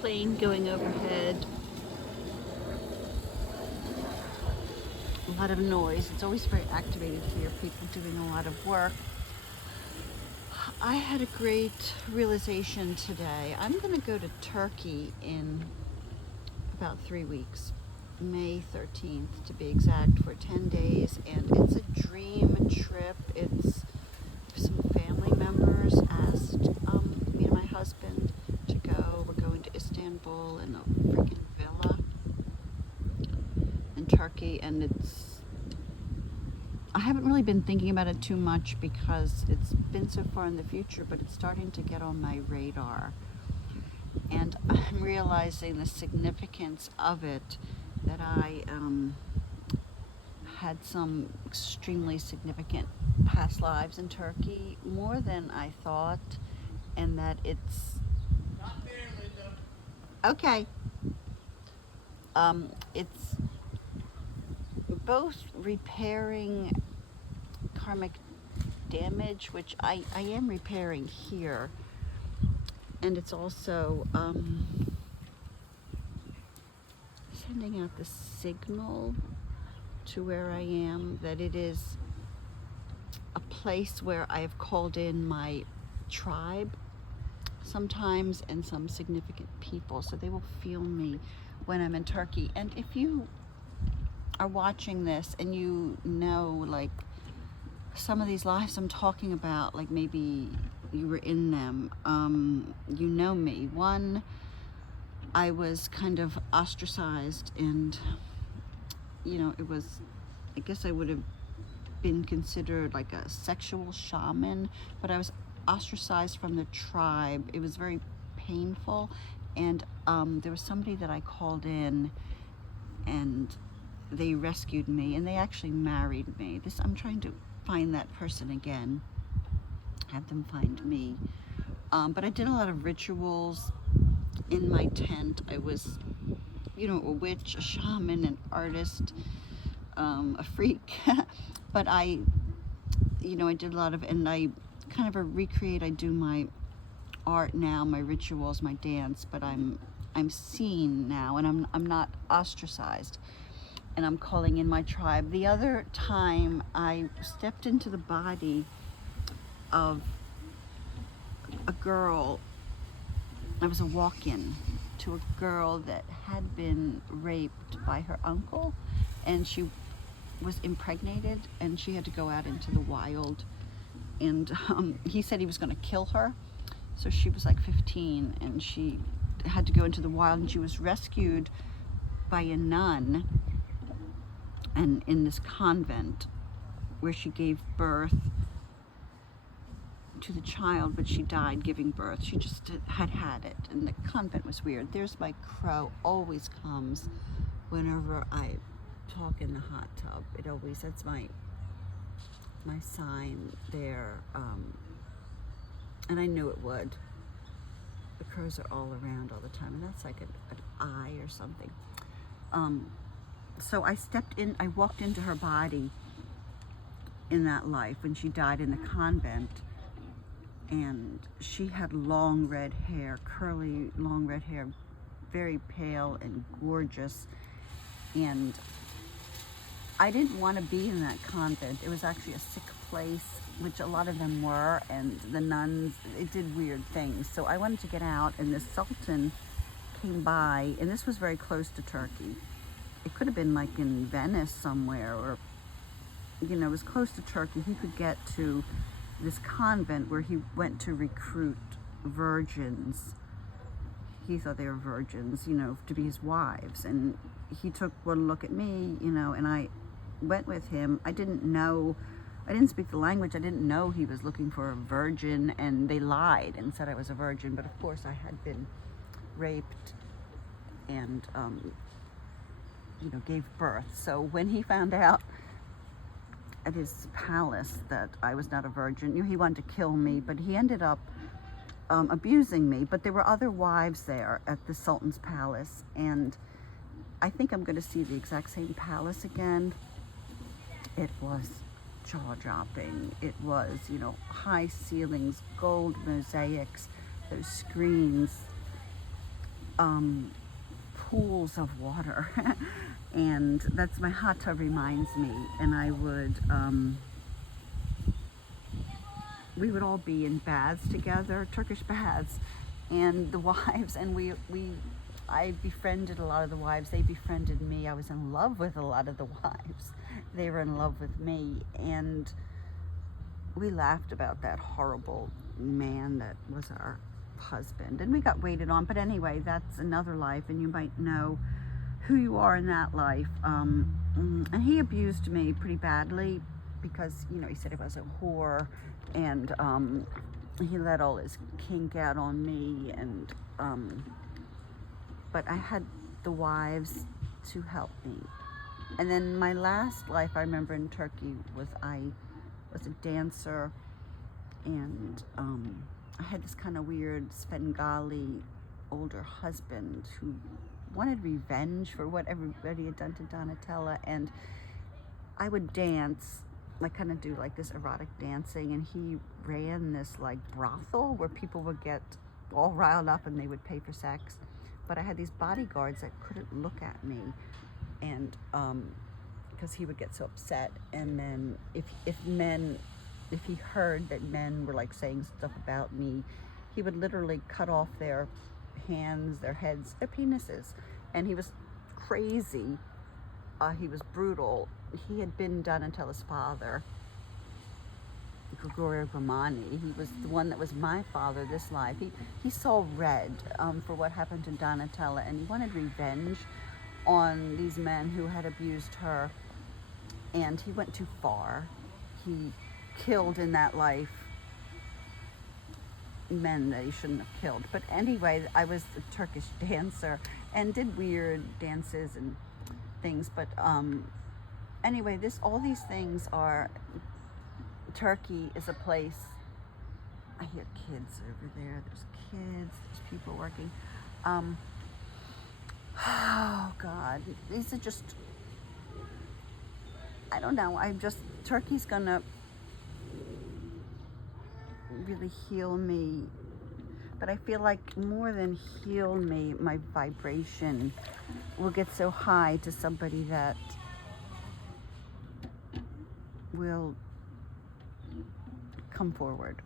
plane going overhead. A lot of noise. It's always very activated here, people doing a lot of work. I had a great realization today. I'm going to go to Turkey in about 3 weeks, May 13th to be exact, for 10 days. And it's a dream trip. It's some family members asked me and my husband to go. We're going to Istanbul in a freaking villa in Turkey. And I haven't really been thinking about it too much because it's been so far in the future, but it's starting to get on my radar. And I'm realizing the significance of it, that I had some extremely significant past lives in Turkey, more than I thought, and that it's okay. It's both repairing karmic damage, which I am repairing here, and it's also sending out the signal to where I am that it is a place where I have called in my tribe sometimes and some significant people, so they will feel me when I'm in Turkey. And if you are watching this and you know, like, some of these lives I'm talking about, like maybe you were in them, you know me. One, I was kind of ostracized, and it was, I guess I would have been considered like a sexual shaman, but I was ostracized from the tribe. It was very painful, and there was somebody that I called in, and they rescued me, and they actually married me. I'm trying to find that person again, have them find me. But I did a lot of rituals in my tent. I was, a witch, a shaman, an artist, a freak. But I did a lot of, and I kind of recreate. I do my art now, my rituals, my dance, but I'm seen now, and I'm not ostracized, and I'm calling in my tribe. The other time I stepped into the body of a girl. I was a walk-in to a girl that had been raped by her uncle, and she was impregnated, and she had to go out into the wild, and he said he was going to kill her. So she was like 15, and she had to go into the wild, and she was rescued by a nun, and in this convent where she gave birth to the child, but she died giving birth. She just had it, and the convent was weird. There's my crow, always comes whenever I talk in the hot tub. That's my sign there, and I knew it would. The crows are all around all the time, and that's like an eye or something. So I walked into her body in that life when she died in the convent, and she had long red hair, curly long red hair, very pale and gorgeous, and I didn't want to be in that convent. It was actually a sick place, which a lot of them were, and the nuns, it did weird things. So I wanted to get out, and this sultan came by, and this was very close to Turkey. It could have been like in Venice somewhere, or, it was close to Turkey. He could get to this convent where he went to recruit virgins. He thought they were virgins, to be his wives. And he took one look at me, and I went with him. I didn't speak the language. I didn't know he was looking for a virgin, and they lied and said I was a virgin. But of course I had been raped and, gave birth. So when he found out at his palace that I was not a virgin, he wanted to kill me, but he ended up abusing me. But there were other wives there at the Sultan's palace, and I think I'm going to see the exact same palace again. It was jaw-dropping. It was, high ceilings, gold mosaics, those screens, pools of water. And that's my hot tub reminds me. And I would, we would all be in baths together, Turkish baths, and the wives, and I befriended a lot of the wives. They befriended me. I was in love with a lot of the wives. They were in love with me, and we laughed about that horrible man that was our husband, and we got waited on. But anyway, that's another life, and you might know who you are in that life. And he abused me pretty badly because, you know, he said I was a whore, and he let all his kink out on me, and but I had the wives to help me. And then my last life I remember in Turkey was I was a dancer, and I had this kind of weird Svengali older husband who wanted revenge for what everybody had done to Donatella, and I would dance, like kind of do like this erotic dancing, and he ran this like brothel where people would get all riled up and they would pay for sex. But I had these bodyguards that couldn't look at me, and because he would get so upset. And then if he heard that men were like saying stuff about me, he would literally cut off their hands, their heads, their penises. And he was crazy. He was brutal. He had been Donatella's father, Gregorio Grimani. He was the one that was my father this life. He saw red for what happened to Donatella, and he wanted revenge on these men who had abused her. And he went too far. He killed in that life men that he shouldn't have killed. But anyway, I was a Turkish dancer and did weird dances and things. But anyway, all these things are, Turkey is a place, I hear kids over there, there's kids, there's people working. Oh God, these are just, I don't know, Turkey's gonna really heal me, but I feel like more than heal me, my vibration will get so high to somebody that will come forward.